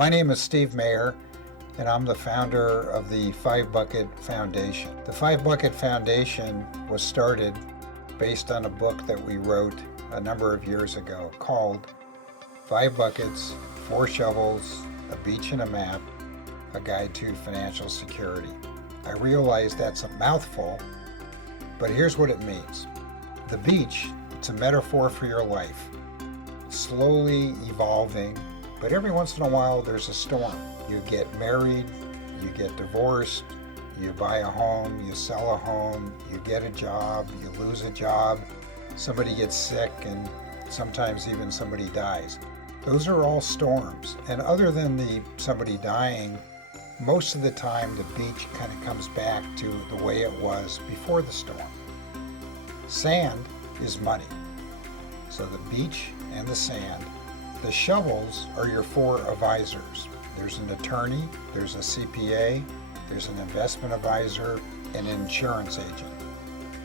My name is Steve Mayer, and I'm the founder of the Five Bucket Foundation. The Five Bucket Foundation was started based on a book that we wrote a number of years ago called Five Buckets, Four Shovels, a Beach and a Map, a Guide to Financial Security. I realize that's a mouthful, but here's what it means. The beach, it's a metaphor for your life, slowly evolving, but every once in a while there's a storm. You get married, you get divorced, you buy a home, you sell a home, you get a job, you lose a job, somebody gets sick, and sometimes even somebody dies. Those are all storms. And other than somebody dying, most of the time the beach kind of comes back to the way it was before the storm. Sand is money. So the beach and the sand. The shovels are your four advisors. There's an attorney, there's a CPA, there's an investment advisor, and an insurance agent.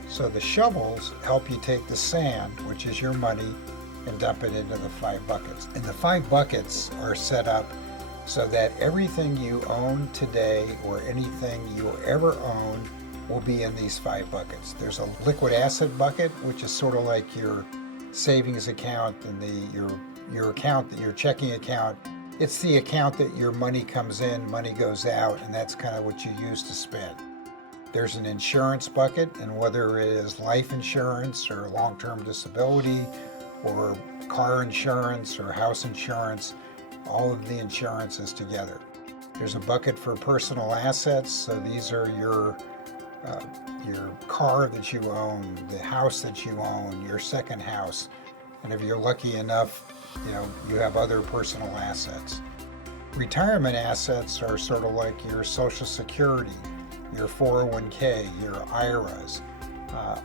So the shovels help you take the sand, which is your money, and dump it into the five buckets. And the five buckets are set up so that everything you own today or anything you ever own will be in these five buckets. There's a liquid asset bucket, which is sort of like your savings account and your account, your checking account. It's the account that your money comes in, money goes out, and that's kind of what you use to spend. There's an insurance bucket, and whether it is life insurance or long-term disability or car insurance or house insurance, all of the insurance is together. There's a bucket for personal assets, so these are your car that you own, the house that you own, your second house, and if you're lucky enough, you have other personal assets. Retirement assets are sort of like your Social Security, your 401k, your IRAs,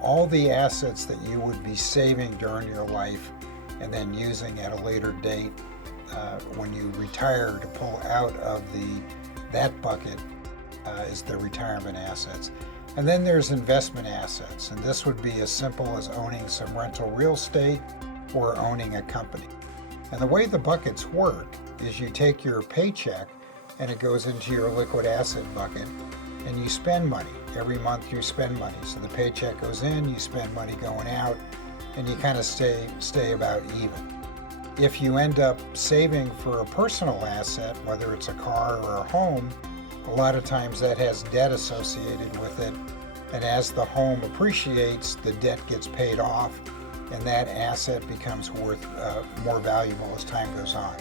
all the assets that you would be saving during your life and then using at a later date when you retire to pull out of that bucket is the retirement assets. And then there's investment assets, and this would be as simple as owning some rental real estate or owning a company. And the way the buckets work is you take your paycheck and it goes into your liquid asset bucket and you spend money. Every month you spend money. So the paycheck goes in, you spend money going out, and you kind of stay about even. If you end up saving for a personal asset, whether it's a car or a home, a lot of times that has debt associated with it. And as the home appreciates, the debt gets paid off, and that asset becomes worth more valuable as time goes on.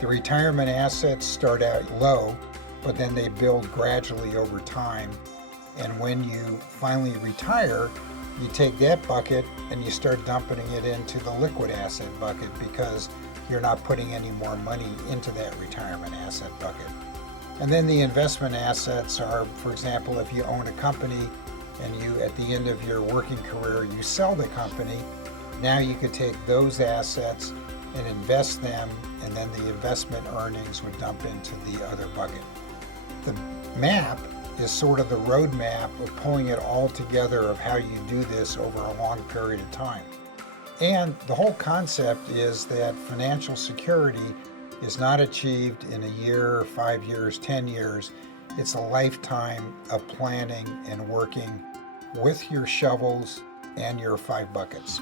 The retirement assets start out low, but then they build gradually over time. And when you finally retire, you take that bucket and you start dumping it into the liquid asset bucket because you're not putting any more money into that retirement asset bucket. And then the investment assets are, for example, if you own a company and you, at the end of your working career, you sell the company, now you could take those assets and invest them, and then the investment earnings would dump into the other bucket. The map is sort of the roadmap of pulling it all together of how you do this over a long period of time. And the whole concept is that financial security is not achieved in a year, 5 years, 10 years. It's a lifetime of planning and working with your shovels and your five buckets.